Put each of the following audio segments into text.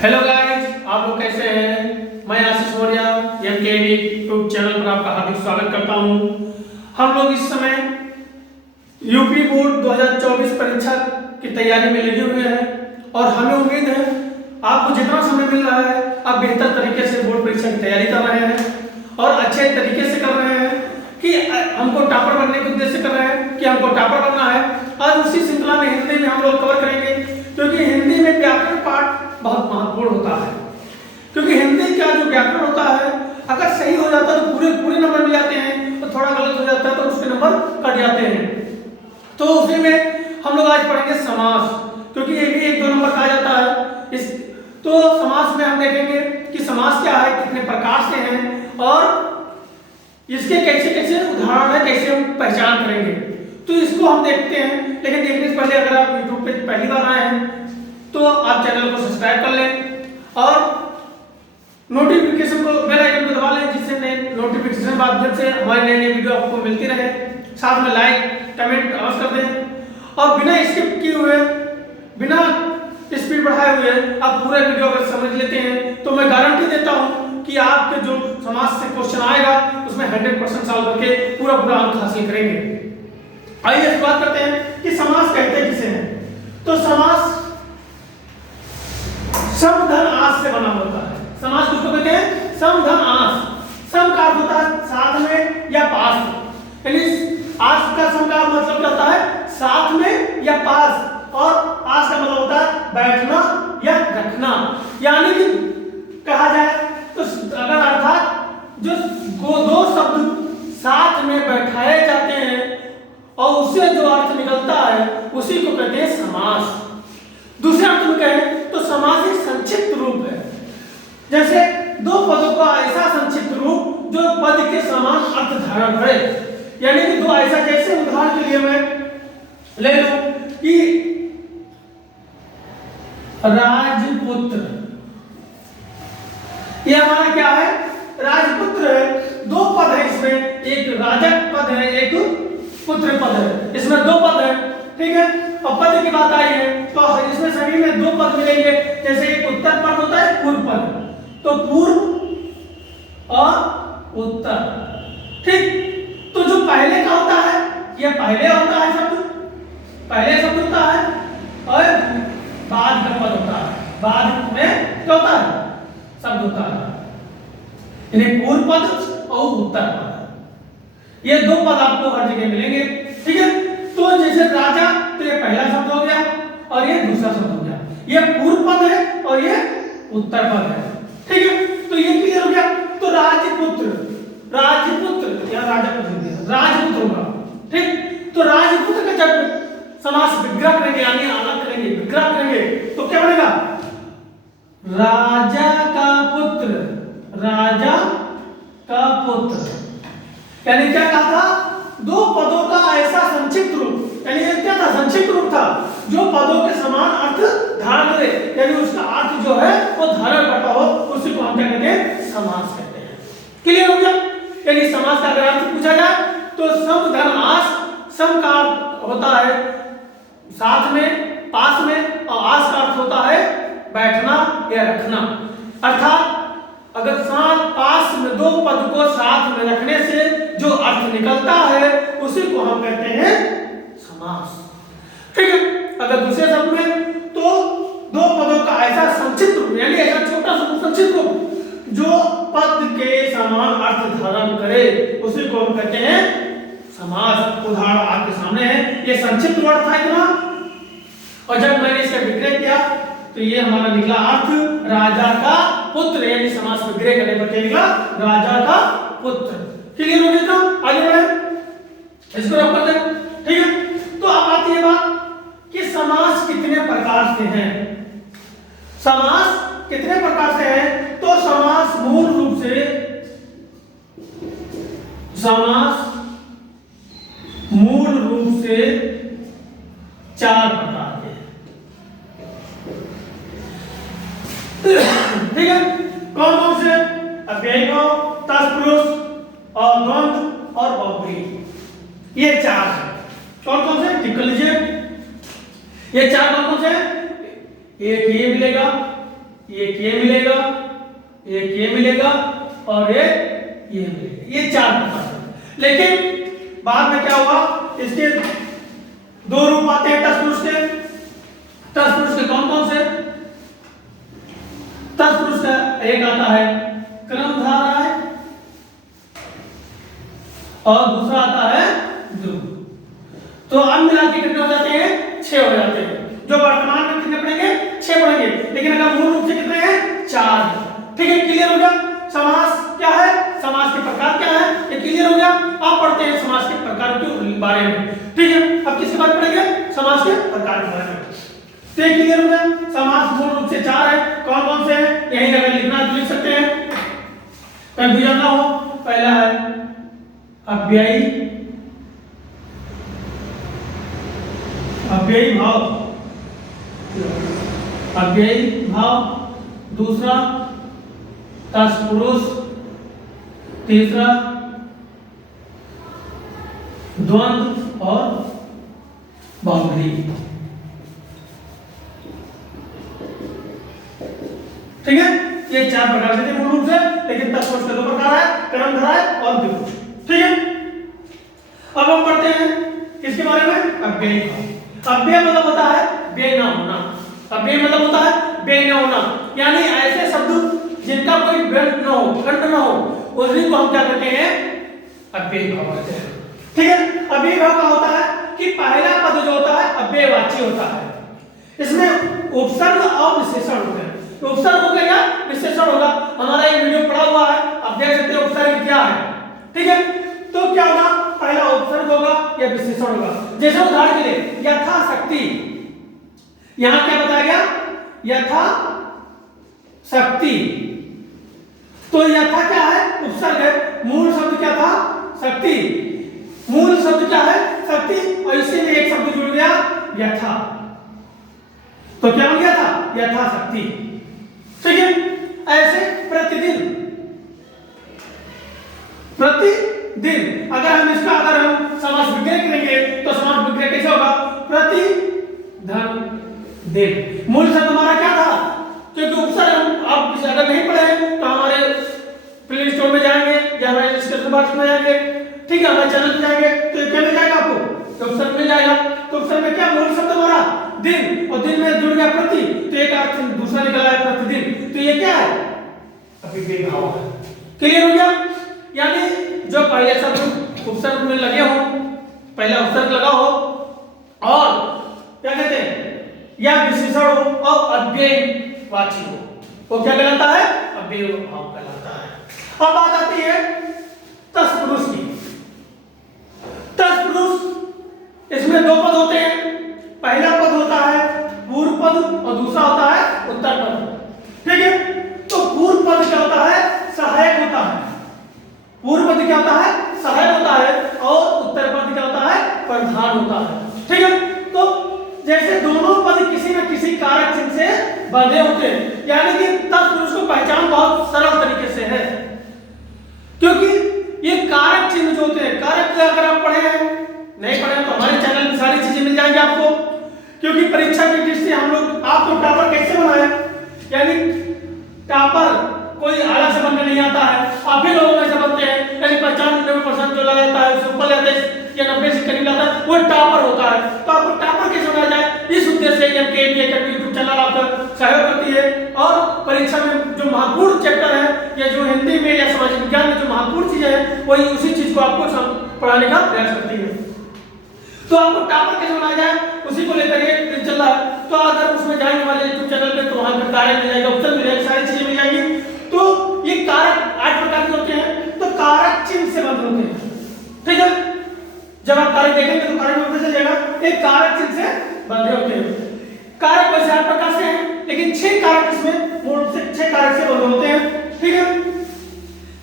Hello guys, आप लोग कैसे हैं? मैं आशीष मौर्य एमकेडी यूट्यूब चैनल पर आपका हार्दिक स्वागत करता हूं। हम लोग इस समय यूपी बोर्ड 2024 परीक्षा की तैयारी में लगे हुए हैं और हमें उम्मीद है आपको जितना समय मिल रहा है आप बेहतर तरीके से बोर्ड परीक्षा की तैयारी कर रहे हैं और अच्छे तरीके से कर रहे हैं कि हमको टॉपर बनने के उद्देश्य कर रहे हैं कि हमको टॉपर बनना है। आज उसी श्रृंखला में हिंदी में हम लोग कवर करेंगे, क्योंकि हिंदी में व्याकरण पाठ बहुत महत्वपूर्ण होता है। क्योंकि हिंदी का जो व्याकरण होता है अगर सही हो जाता है तो पूरे नंबर मिल जाते हैं, और थोड़ा गलत हो जाता है तो उसके नंबर कट जाते हैं। तो उसी में हम लोग आज पढ़ेंगे समास, क्योंकि ये भी 1-2 नंबर का जाता है। इस तो समास में हम देखेंगे कि समास क्या है, कितने प्रकार से हैं और इसके कैसे कैसे उदाहरण है, कैसे हम पहचान करेंगे, तो इसको हम देखते हैं। लेकिन देखने से पहले अगर आप YouTube पे पहली बार आए हैं तो आप चैनल को सब्सक्राइब कर लें और नोटिफिकेशन को बेल आइकन को दबा लें, जिससे नए नोटिफिकेशन माध्यम से हमारी नई वीडियो आपको मिलती रहे। साथ में लाइक कमेंट अवश्य कर दें और बिना स्किप किए हुए, बिना स्पीड बढ़ाए हुए आप पूरा वीडियो अगर समझ लेते हैं तो मैं गारंटी देता हूं कि आपके जो समाज से क्वेश्चन आएगा उसमें 100% सॉल्व करके पूरा अंक हासिल करेंगे। आइए बात करते हैं कि समास कहते किसे हैं। तो समास सम धन आस से बना होता है। समास किसको कहते हैं? सम धन आस। सम का अर्थ होता है साथ में या पास में, यानी आस का सम का मतलब क्या होता है? साथ में या पास, और आस का मतलब होता है बैठना या रखना। यानी कि कहा जाए तो अगर अर्थात जो दो शब्द साथ में बैठाए जाते हैं और उससे जो अर्थ निकलता है उसी को कहते हैं समास। दूसरे अर्थ में कहें तो समास एक संक्षिप्त रूप है। जैसे दो पदों का ऐसा संक्षिप्त रूप जो पद के समान अर्थ धारण करे। यानी कि दो ऐसा, जैसे उदाहरण के लिए मैं ले लूं कि राजपुत्र, ये हमारा क्या है? राजपुत्र है। दो पद है इसमें, एक राजक पद है, एक पुत्र पद है। इसमें दो पद है, ठीक है। और पद की बात आई है तो इसमें सभी में दो पद मिलेंगे। जैसे एक उत्तर पद होता है, पूर्व पद, तो पूर्व और उत्तर, ठीक। तो जो पहले का होता है ये पहले होता है शब्द, पहले शब्द होता है, और बाद का पद होता है, बाद में क्या होता है? शब्द होता है, यानी पूर्व पद और उत्तर पद। ये दो पद आपको हर जगह मिलेंगे, ठीक है। तो जैसे राजा, तो ये पहला शब्द हो गया और ये दूसरा शब्द हो गया। ये पूर्व पद है और ये उत्तर पद है, ठीक है। तो ये क्लियर हो गया। तो राजपुत्र, राजपुत्र या राजपुत्र, राजपुत्र होगा, ठीक। तो राजपुत्र का जब समास विग्रह करेंगे, यानी अलग करेंगे, विग्रह करेंगे, तो क्या बनेगा? राजा का पुत्र, राजा का पुत्र। यानी क्या कहा था? दो पदों का ऐसा संक्षिप्त रूप, यानी ये क्या था? संक्षिप्त रूप था जो पदों के समान अर्थ धारण करे, यानी उसका अर्थ जो है वो धारण करता हो, उसी को हम क्या कहते हैं? समास कहते हैं। क्लियर हो गया? यानी समास का अगर अर्थ पूछा जाए तो सम धन आस। सम का अर्थ होता है साथ में, पास में, और आस का अर्थ होता है बैठना या रखना। अर्थात अगर साथ पास में दो पद को साथ में रखने से जो अर्थ निकलता है उसी को हम कहते हैं समास, ठीक है। अगर दूसरे शब्द में तो दो पदों का ऐसा संक्षिप्त रूप, यानी ऐसा छोटा सा संक्षिप्त रूप जो पद के समान अर्थ धारण करे उसी को हम कहते हैं समास। उदाहरण आपके सामने है, ये संक्षिप्त वर्ड था इतना, और जब मैंने इसका विग्रह किया तो ये हमारा निकला अर्थ राजा का पुत्र, यानी समास विग्रह करने पर क्या निकला? राजा का पुत्र। क्लियर हो गया? तो आगे बढ़े, इसको रख करते हैं, ठीक है। तो अब आती है बात कि समास कितने प्रकार से हैं। समास कितने प्रकार से हैं? तो समास मूल रूप से, समास मूल रूप से 4 प्रकार के, ठीक है। कौन कौन से? अव्ययीभाव, तत्पुरुष और द्वंद्व और बहुव्रीहि, ये 4 है। कौन कौन से? टिक लीजिए, ये 4 कौन कौन से? एक ये मिलेगा, एक ये मिलेगा, एक ये मिलेगा और एक ये मिलेगा। ये 4 प्रकार। लेकिन बाद में क्या हुआ, इसके 2 रूप आते हैं तत्पुरुष के। तत्पुरुष के कौन कौन से? तत्पुरुष का एक आता है क्रमधाराय और दूसरा आता है ध्रुव। तो अब मिला के कितने हो जाते हैं? 6 हो जाते हैं। जो वर्तमान में कितने पढ़ेंगे? 6 पढ़ेंगे। लेकिन अगर मूल रूप से कितने हैं? 4। ठीक है, क्लियर हो गया? समास क्या है, समास के प्रकार क्या है, ये क्लियर हो गया? अब पढ़ते हैं समास के प्रकार के बारे में। ठीक है, अब किसके बारे में पढ़ेंगे? समास के प्रकार के बारे में। तो ये क्लियर हो गया? समास मूल रूप से 4 है। कौन कौन से हैं? यही अगर लिखना है तो लिख सकते हैं, कंफ्यूजन ना हो। पहला है अव्ययी, अव्ययी भाव, अव्ययी भाव। दूसरा तत्पुरुष। तीसरा द्वंद्व और बहुब्रीहि। ठीक है, ये 4 प्रकार से थे मूल रूप से। लेकिन तत्पुरुष के 2 प्रकार है, क्रमधाराय और द्विगुण। ठीक है, अब हम पढ़ते हैं किसके बारे में? अव्ययी भाव। अव्यय मतलब होता है व्यय न होना। अव्यय मतलब होता है व्यय न होना, यानी ऐसे शब्द जिनका कोई व्यंग न हो, खंड न हो, उसी को हम क्या कहते हैं? अव्ययी भाव कहते हैं। ठीक है, अव्ययी भाव का होता है कि पहला पद जो होता है अव्ययवाची होता है। इसमें उपसर्ग और विशेषण होते हैं। उपसर्ग होगा या विशेषण होगा? हमारा एक वीडियो पड़ा हुआ है, आप देख सकते हैं उपसर्ग क्या है। ठीक है, तो क्या होगा? पहला उपसर्ग होगा या विशेषण होगा। जैसे उदाहरण के लिए यथाशक्ति, यहां क्या बताया गया? यथाशक्ति। तो यथा क्या है? उपसर्ग है। मूल शब्द क्या था? शक्ति। मूल शब्द क्या है? शक्ति। और इसी में एक शब्द जुड़ गया यथा, तो क्या बन गया था? यथाशक्ति। ठीक है, ऐसे प्रतिदिन, प्रतिदिन। अगर हम इसका अगर हम समास विग्रह करेंगे तो समास विग्रह कैसे होगा? प्रतिधन दिन। मूल शब्द हमारा क्या था? क्योंकि उपसर्ग आप अगर नहीं पढ़े तो हमारे प्ले स्टोर में जाएंगे या हमारे डिस्क्रिप्शन बॉक्स में जाएंगे, ठीक है, हमारे चैनल पे जाएंगे तो क्या मिल जाएगा आपको? तो उपसर्ग मिल जाएगा। तो उपसर्ग में क्या मूल शब्द हमारा? दिन, और दिन में जुड़ गया प्रति, तो एक अर्थ दूसरा निकला है प्रतिदिन। तो ये क्या है? अव्ययी भाव है। क्लियर हो गया? यानी जो पहले शब्द उपसर्ग में लगे हो, पहला उपसर्ग लगा हो और क्या कहते हैं या विशेषण हो और अव्ययवाची हो, वो क्या कहलाता है? अव्ययी भाव कहलाता है। अब बात आती है तत्पुरुष की। तत्पुरुष, इसमें 2 पद होते हैं। पहला पद होता है पूर्व पद और दूसरा होता है उत्तर पद। ठीक है, तो पूर्व पद क्या होता है? सहायक होता है। पूर्व पद क्या होता है? सहायक होता है। और उत्तर पद क्या होता है? प्रधान होता है। ठीक है, तो जैसे दोनों पद किसी न किसी कारक चिन्ह से बंधे होते हैं, यानी कि तत्पुरुष को पहचान बहुत सरल तरीके से है, क्योंकि ये कारक चिन्ह जो होते हैं, कारक अगर आप पढ़े हैं, नहीं पढ़े तो हमारे चैनल में सारी चीजें मिल जाएंगी आपको। क्योंकि परीक्षा की दृष्टि से हम लोग आपको टॉपर कैसे बनाए, यानी टॉपर कोई आला से बनने नहीं आता है, आप ही लोगों में से बनते हैं। यानी 95% जो लगा जाता है उससे ऊपर जाता है या 90 से करीब आता है, वो टॉपर होता है। तो आपको टॉपर कैसे बनाया जाए, इस उद्देश्य से एमकेबी एकेडमी यूट्यूब चैनल आपका सहयोग करती है। और परीक्षा में जो महत्वपूर्ण चैप्टर है या जो हिंदी में या सामाजिक विज्ञान में जो महत्वपूर्ण चीजें हैं, वही उसी चीज को आपको पढ़ाने का प्रयास करती है। तो आपको टॉपर कैसे बनाया जाए, उसी को लेकर ये चल रहा है। तो अगर उसमें जाएंगे हमारे यूट्यूब चैनल पे तो वहां पर कारक मिल जाएगा, ऑप्शन मिल जाएगा, सारी चीजें मिल जाएंगी। तो ये कारक 8 प्रकार के होते हैं, तो कारक चिन्ह से बंधे होते हैं। ठीक है, जब आप कारक देखेंगे तो कारक में पता चल जाएगा, एक कारक चिन्ह से बंधे होते हैं। कारक वैसे 8 प्रकार से हैं, लेकिन 6 कारक इसमें मूल से 6 कारक से बंधे होते हैं। ठीक है,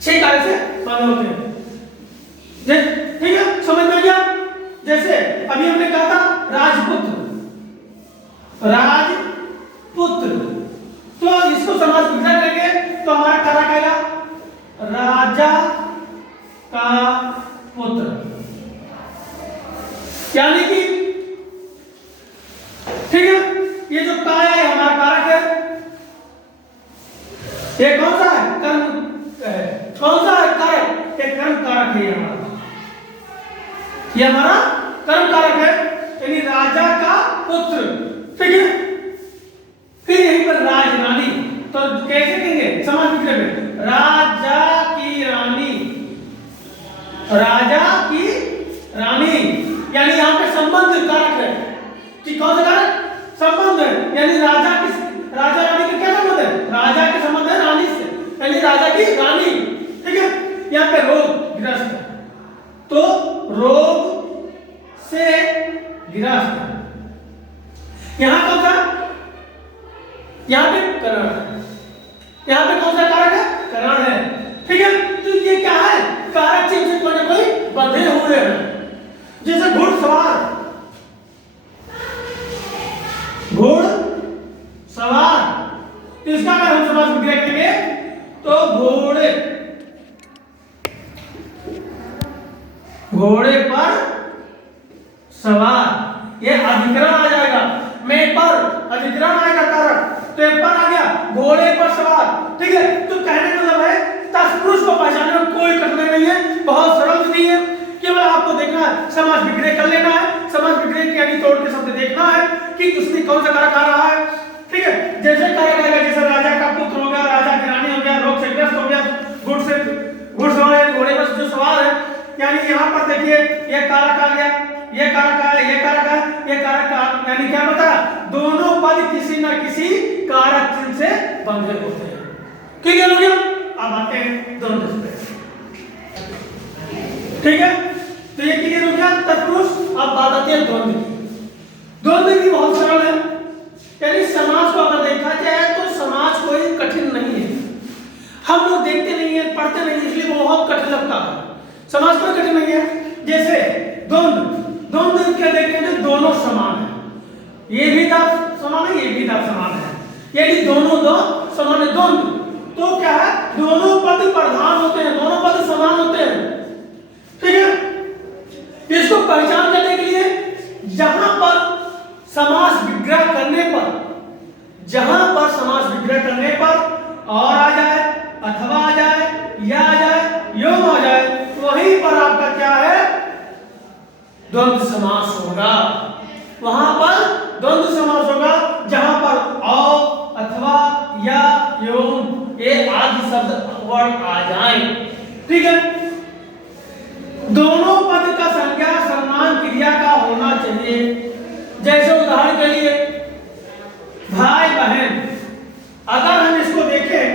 6 कारक से बंधे होते हैं। ठीक है, समझ में आ गया? जैसे अभी हमने कहा था राजपुत्र, राजपुत्र, तो इसको समास विग्रह करेंगे तो हमारा क्या रहेगा? राजा का पुत्र। यानी कि ठीक है, ये जो का है हमारा कारक है, ये कौन सा है? कर्म है। कौन सा है? कारक। ये कर्म कारक है हमारा, ये हमारा कर्म कारक है, यानी राजा का पुत्र। ठीक है, फिर यहीं पर राज रानी, तो कैसे कहेंगे समास विग्रह में? राजा की रानी, राजा की रानी, यानी यहाँ पे संबंध कारक है कि कौन सा कारक? संबंध है, यानी राजा रानी का क्या संबंध है? राजा के संबंध है रानी से, यानी राजा की रानी। ठीक है, यहाँ पे रोग ग्रस्त, तो रोग से ग्रस्त, यहाँ कौन सा? यहाँ पे करण है, यहाँ पे कौन सा कारक है? करण है। ठीक है, तो ये क्या है? कारक चिन्ह से कोई ना कोई बंधे हुए हैं, जैसे घुड़सवार, घुड़सवार, तो इसका अगर हम समास विग्रह करेंगे तो घोड़े, घोड़े पर सवार, ये अधिकरण आ जाएगा। मैं पर अधिकरण आएगा कारक, तो ये पर आ गया, घोड़े पर सवार। ठीक है, तो कहने का मतलब है तत्पुरुष को पहचानने में कोई कठिनाई नहीं है, बहुत सरल विधि है, केवल आपको देखना है, समास विग्रह कर लेना है, समास विग्रह के यानी तोड़ के शब्द देखना है कि उसमें कौन सा कारक आ रहा है। ठीक है, जैसे कारक आएगा, जैसे राजा का पुत्र हो गया, राजा की रानी हो गया, रोग से ग्रस्त हो गया, घुड़सवार घोड़े पर जो सवार है, यानी यहाँ पर देखिए ये कारक आ गया, ये कारक आया, ये कारक आया, ये कारक, यानी क्या बता? दोनों पद किसी न किसी कारक चिन्ह से बंधे होते हैं। क्लियर हो गया? अब आते हैं द्वंद्व पे। ठीक है, तो ये क्लियर हो गया तत्पुरुष। अब बात आती है द्वंद्व की। द्वंद्व की बहुत सरल है, यानी समाज को अगर देखा जाए तो समाज कोई कठिन नहीं है, हम लोग देखते नहीं है, पढ़ते नहीं, इसलिए बहुत कठिन लगता है। समाज कोई कठिन नहीं है। जैसे द्वंद्व, द्वंद्व क्या देखते हैं? दोनों समान है, ये भी दाब समान है, ये भी दाब समान है, यदि दोनों दो समान है द्वंद्व, तो क्या है? दोनों पद प्रधान होते हैं, दोनों पद समान होते हैं। ठीक है, इसको पहचान करने के लिए जहां पर समास विग्रह करने पर, जहां पर समास विग्रह करने पर और आ जाए, अथवा आ जाए, या आ जाए, एवं आ जाए, वहीं पर आपका क्या है? द्वंद्व समास होगा। वहां पर द्वंद्व समास होगा जहां पर और, अथवा, या, एवं ये आदि शब्द वर्ण आ जाए। ठीक है, दोनों पद का संज्ञा सर्वनाम क्रिया का होना चाहिए। जैसे उदाहरण के लिए भाई बहन, अगर हम इसको देखें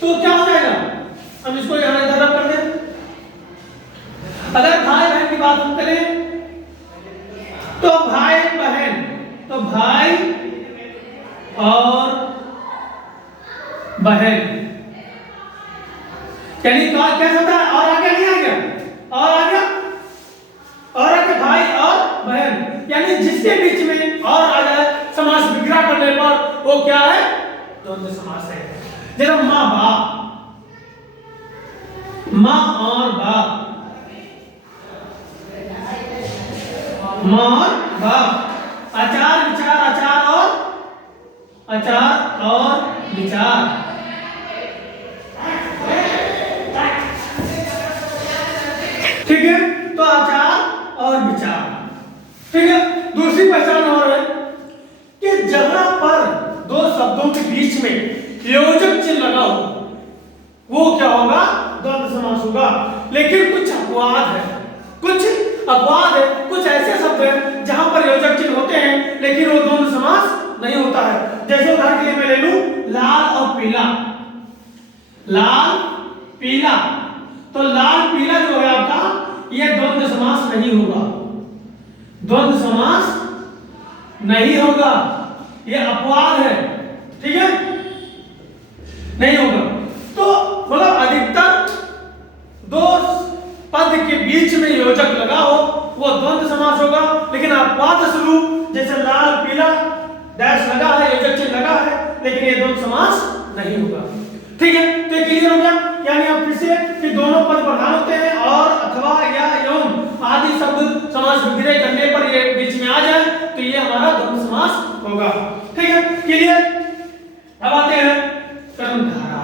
तो क्या हो जाएगा? हम इसको यहां इधर कर दें। अगर भाई बहन की बात हम करें तो भाई बहन, तो भाई और बहन, यानी क्या होता है? और आगे नहीं आ गया, और आ गया, और आगे भाई और बहन, यानी जिसके बीच में और आ जाए समास विग्रह करने पर वो क्या है? द्वंद्व समास है। जैसे माँ बाप, माँ और बाप, माँ और बाप, आचार विचार, आचार और विचार। ठीक है, तो आचार और विचार। ठीक है, दूसरी पहचान और है कि जहां पर दो शब्दों के बीच में योजक चिन्ह लगा हो वो क्या होगा? द्वंद्व समास होगा। लेकिन कुछ अपवाद है, कुछ ऐसे शब्द हैं जहां पर योजक चिन्ह होते हैं लेकिन वो द्वंद्व समास नहीं होता है। जैसे उदाहरण के लिए मैं ले लूं लाल और पीला, लाल पीला, तो लाल पीला जो है आपका ये द्वंद्व समास नहीं होगा, द्वंद्व समास नहीं होगा, ये अपवाद है। ठीक है, नहीं होगा। तो मतलब अधिकतर दो पद के बीच में योजक लगा हो वो द्वंद्व समास होगा, लेकिन अपवाद स्वरूप जैसे लाल पीला डैश लगा है, योजक चिन्ह लगा है, लेकिन ये द्वंद्व समास नहीं होगा। ठीक है, तो ये क्लियर हो गया। यानी आप फिर से कि दोनों पद प्रधान होते हैं और, अथवा, या, एवं आदि शब्द समास विग्रह करने पर ये बीच में आ जाए तो ये हमारा द्वंद्व समास होगा। ठीक है, क्लियर। अब आते हैं कर्मधारा।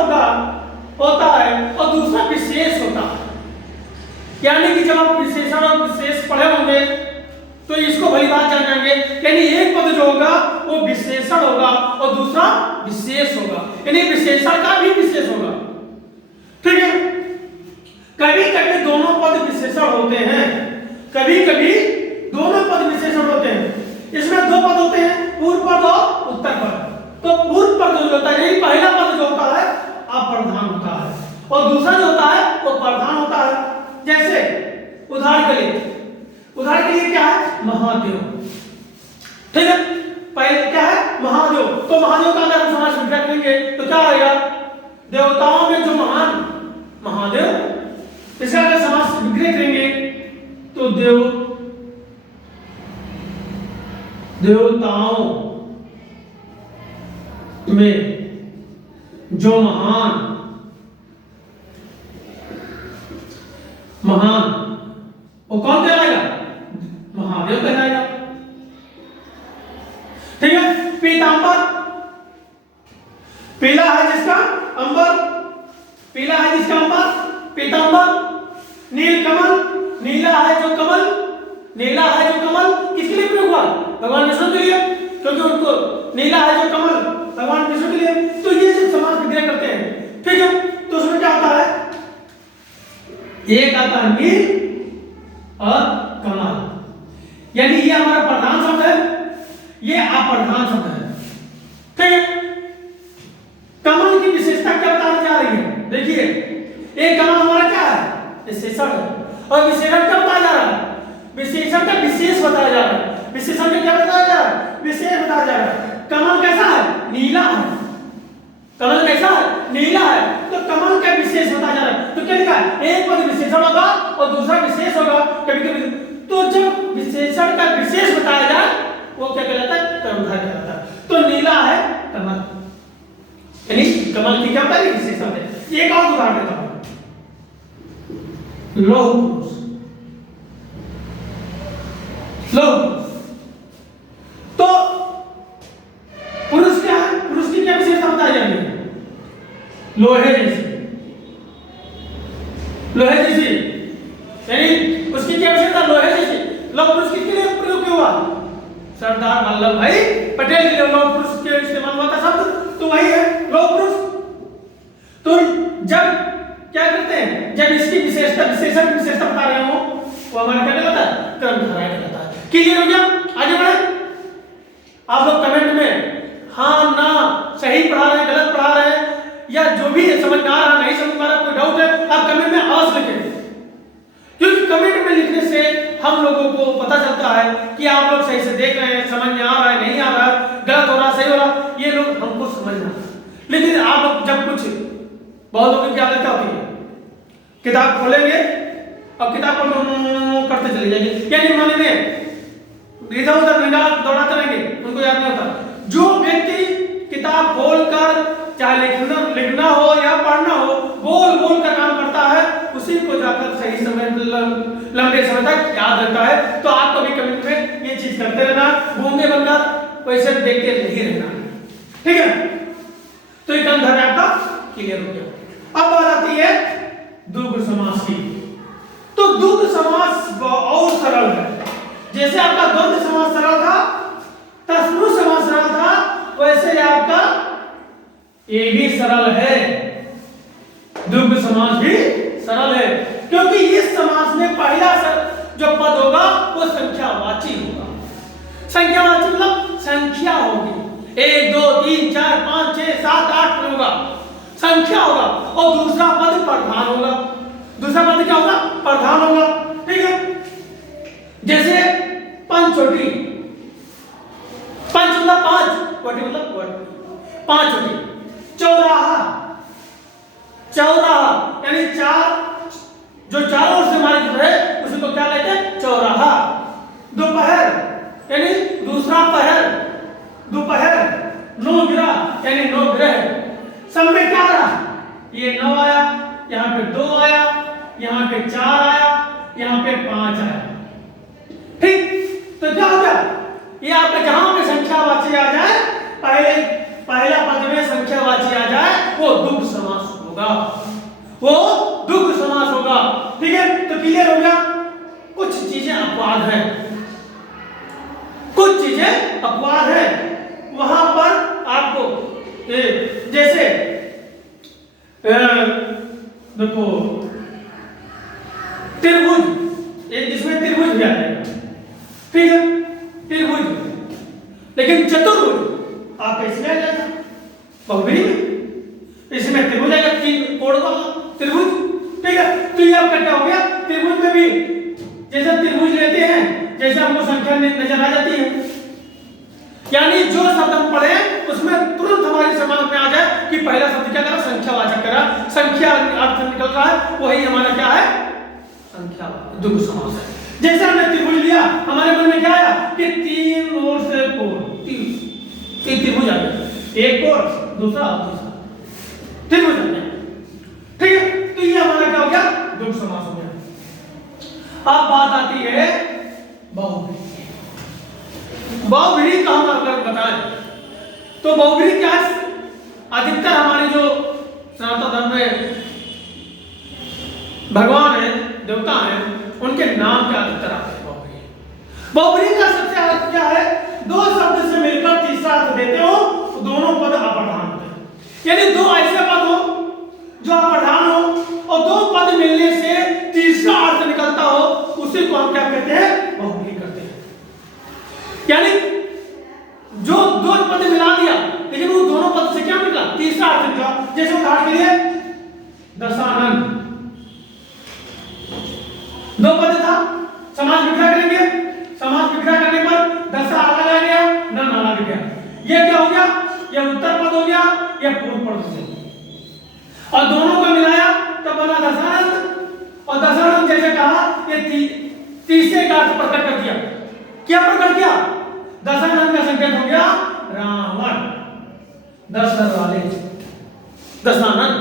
होता है और दूसरा विशेष होता है। यानी कि जब आप विशेषण और विशेष पढ़े होंगे तो इसको भली बात जान जाएंगे। यानी एक पद जो होगा वो विशेषण होगा और दूसरा विशेष होगा, यानी विशेषण का भी विशेष होगा। ठीक है, कभी कभी दोनों पद विशेषण होते हैं, कभी कभी दोनों पद विशेषण होते हैं। इसमें दो पद होते हैं, पूर्व पद और उत्तर पद। तो पूर्व पद जो होता है, यही पहला पद जो होता है अप्रधान होता है और दूसरा जो होता है वो प्रधान होता है। जैसे उदाहरण के लिए क्या है, महादेव। ठीक है, पहले क्या है, महादेव। तो महादेव का अगर हम समास विग्रह करेंगे तो क्या आएगा, देवताओं में जो महान महादेव। इसका अगर समास विग्रह करेंगे तो देवताओं में जो महान वो कौन कहलाएगा, महादेव कहलाएगा। ठीक है, पीतांबर, पीला है जिसका अंबर, पीला है जिसका अंबर पीतांबर। नीलकमल, नीला है जो कमल, नीला है जो कमल किसके लिए प्रयोग हुआ, भगवान विष्णु के लिए, क्योंकि उनको नीला है जो कमल भगवान विष्णु के लिए। तो ये जब समास विग्रह करते हैं, ठीक है, तो उसमें क्या आता है, एक आता है नील और कमल, यानी ये हमारा प्रधान शब्द है, ये अप्रधान शब्द है। ठीक है, कमल की विशेषता क्या बताने जा रही है, देखिए एक कमल हमारा क्या है, विशेषण है, और विशेषण क्या बताया जा रहा है, विशेषण का विशेष बताया जा रहा है। विशेषण में क्या बताया जा रहा है, विशेष बताया जा रहा है। कमल कैसा है, नीला है, कमल कैसा है, नीला है, तो कमल का विशेष बताया जा रहा है। तो क्या लिखा है, एक पद विशेषण होगा और दूसरा विशेष होगा कभी कभी। तो जब विशेषण का विशेष बताया जाए वो क्या कहलाता है, कर्मधारय कहलाता है। तो नीला है कमल, यानी कमल की क्या होता है, विशेषण है। एक और उदाहरण देता हूं, लौह पुरुष, तो पुरुष क्या है, पुरुष की क्या विशेषता बताई जा रही है, लोहे जैसी, लोहे जैसी, यानी उसकी क्या विशेषता, लोहे जैसी। लौह पुरुष किसके लिए प्रयोग हुआ, सरदार वल्लभ भाई पटेल के लिए लौह पुरुष के इस्तेमाल हुआ था शब्द, तो वही है लौह पुरुष। तो जब क्या करते हैं, जब इसकी विशेषता विशेषण विशेषता बता रहे हो वो हमारा क्या कहलाता है, कर्मधारय कहलाता है। क्लियर हो गया, आगे बढ़े। आप लोग कमेंट में हाँ ना सही पढ़ा रहे हैं, गलत पढ़ा रहे हैं, या जो भी समझ में आ रहा नहीं समझ में आ रहा, कोई डाउट है आप कमेंट में अवश्य लिखें, क्योंकि कमेंट में लिखने से हम लोगों को पता चलता है कि आप लोग सही से देख रहे हैं, समझ में आ रहा है नहीं आ रहा है, गलत हो रहा सही हो रहा, ये लोग हमको समझना। लेकिन आप लोग जब कुछ, बहुत लोगों की आदत क्या होती है, किताब खोलेंगे और किताब को करते चले जाएंगे, यानी मन में इधर उधर निगाह दौड़ाते रहेंगे, उनको याद नहीं होता। जो व्यक्ति किताब खोलकर चाहे लिखना हो या पढ़ना हो, बोल बोल कर काम करता है, उसी को जाकर सही समय लंबे समय तक याद रहता है। तो आपको भी कमेंट में ये चीज करते रहना, गूंगे बनकर वैसे देखते नहीं रहना, ठीक है। तो ये कर्मधारय आपका क्लियर हो गया। अब बात आती है द्विगु समास की। तो द्विगु समास और सरल है, जैसे आपका द्वंद्व समास सरल था, तत्पुरुष समास सरल था, वैसे आपका ये भी सरल है, द्विगु समास भी सरल है, क्योंकि इस समास में पहला जो पद होगा वो संख्यावाची होगा। संख्यावाची मतलब संख्या होगी, 1 2 3 4 5 6 7 8 होगा, संख्या होगा, और दूसरा पद प्रधान होगा। दूसरा पद क्या होगा, प्रधान होगा, ठीक है। जैसे पंचवटी, पंच मतलब 5, वटी मतलब 5 वटी। चौराहा, चौराहा यानी जो चारों ओर से मार्ग है उसी को क्या कहते हैं, चौराहा। दोपहर यानी दूसरा पहर, दोपहर। नौ ग्रह यानी 9 ग्रह। सब में क्या रहा, ये 9 आया, यहाँ पे 2 आया, यहाँ पे 4 आया, यहाँ पे 5 आया, ठीक। तो क्या हो गया, ये आपका जहां पे संख्यावाची आ जाए, पहला पद में संख्यावाची आ जाए, वो द्विगु समास होगा, वो द्वंद्व समास होगा। ठीक है, तो क्लियर हो गया। कुछ चीजें अपवाद है, कुछ चीजें अपवाद है, वहां पर आपको जैसे देखो त्रिभुज, एक इसमें त्रिभुज भी आ जाएगा, ठीक है, त्रिभुज, लेकिन चतुर्भुज आपका इसमें आ जाएगा, बहुब्री में, इसमें त्रिभुज आएगा, तीन कोण वाला त्रिभुज। ठीक है, तो ये आपका क्या हो गया, त्रिभुज में भी जैसे त्रिभुज लेते हैं, जैसे हमको संख्या नजर आ जाती है, यानी जो शब्द हम पढ़े उसमें तुरंत हमारे दिमाग में आ जाए कि पहला शब्द क्या करा, संख्यावाचक करा, संख्या अर्थ निकल रहा है, वही हमारा क्या है, संख्या द्वंद्व समास है। जैसे हमने त्रिभुज लिया, हमारे मन में क्या आया कि तीन ओर से कोण, तीन त्रिभुज आ गया, एक ओर दूसरा त्रिभुज आ गया। ठीक है, तो ये हमारा क्या हो गया, द्वंद्व समास हो गया। अब बात आती है बहुव्रीहि। बहुव्रीहि का हम अगर बताएं तो बहुव्रीहि क्या है, अधिकतर हमारे जो सनातन धर्म में भगवान है, देवता है, उनके नाम क्या अधिकतर आते हैं बहुव्रीहि। बहुव्रीहि का सबसे अर्थ क्या है, दो शब्द से मिलकर तीसरा अर्थ देते हो तो दोनों पद अप्रधान होते हैं, यानी दो ऐसे पद हो जो अप्रधान हो और दो पद मिलने से तीसरा अर्थ निकलता हो, उसी को हम क्या कहते हैं, बहुव्रीहि कहते हैं। यानी जो दो पद मिला दिया लेकिन वो दोनों पद से क्या निकला, तीसरा अर्थ निकला। जैसे उदाहरण के लिए दशानन, दो पद था, समास विग्रह करेंगे, समास विग्रह करने पर दशा अलग आ गया, नन अलग गया, ये क्या हो गया, ये उत्तर पद हो गया, ये पूर्व पद हो गया, और दोनों को मिलाया तब बना दशानंद। और दशानंद जैसे कहा, ये तीसरे का अर्थ प्रकट कर दिया। क्या प्रकट किया, दशानंद का संकेत हो गया रावण, 10 सर वाले दशानंद,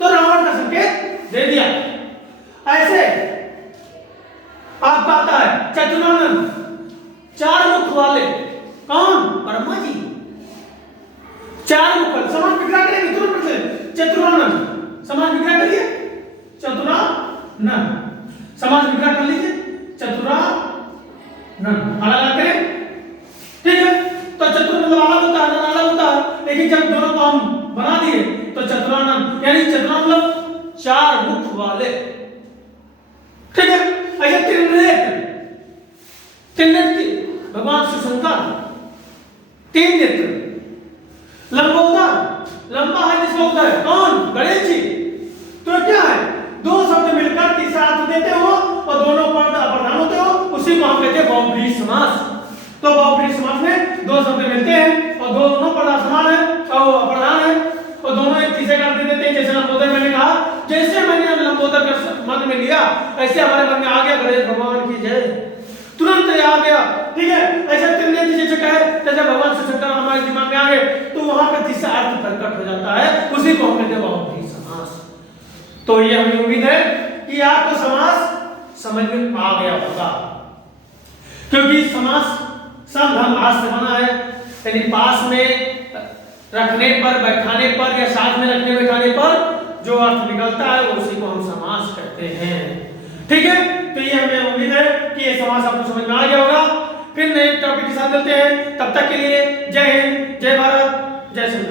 तो रावण का संकेत दे दिया। ऐसे आपका आता है चतुरानंद, 4 मुख वाले, कौन, ब्रह्मा जी, 4 मुख, समास विग्रह करेंगे तुरंत से, चतुरानंद, समास विग्रह करिए, चतुरानंद, समास विग्रह कर लीजिए, चतुरानंद, अलग करें। ठीक है, तो चतुर मतलब अलग होता है, अलग होता है, लेकिन जब दोनों को हम बना दिए तो चतुरानंद, यानी चतुरानंद मतलब 4 मुख वाले। ठीक है, ऐसे त्रिनेत्र, भगवान शिव शंकर 3 नेत्र, लंबोदर, लंबा है जिसका उदर है, कौन, गणेश जी। तो क्या है, दो शब्द मिलकर तीसरा अर्थ देते हो और दोनों पद अप्रधान होते हो, उसी को हम कहते हैं बहुव्रीहि समास। तो बहुव्रीहि समास में दो शब्द मिलते हैं और दोनों पद समान है और अप्रधान है और दोनों एक तीसरे का अर्थ देते हैं। जैसे लंबोदर मैंने कहा, जैसे मैंने लंबोदर का मन में लिया ऐसे हमारे मन में आ गया गणेश भगवान की जय, तुरंत आ गया। ठीक है, ऐसे त्रिनेत्र जैसे कहे जैसे भगवान शिव शंकर हमारे दिमाग में आ गए तो वहां पे तीसरा अर्थ प्रकट हो जाता है, उसी को हम कहते हैं बहुव्रीहि समास। तो ये हमें उम्मीद है कि आपको समास समझ में आ गया होगा, क्योंकि समास समधर्म आस से बना है, यानी पास में रखने पर, बैठाने पर या साथ में रखने बैठाने पर जो अर्थ निकलता है उसी को हम समास कहते हैं। ठीक है, तो ये हमें उम्मीद है कि ये समास आपको समझ में आ गया होगा। फिर नए टॉपिक के साथ मिलते हैं, तब तक के लिए जय हिंद, जय भारत, जय सिंह।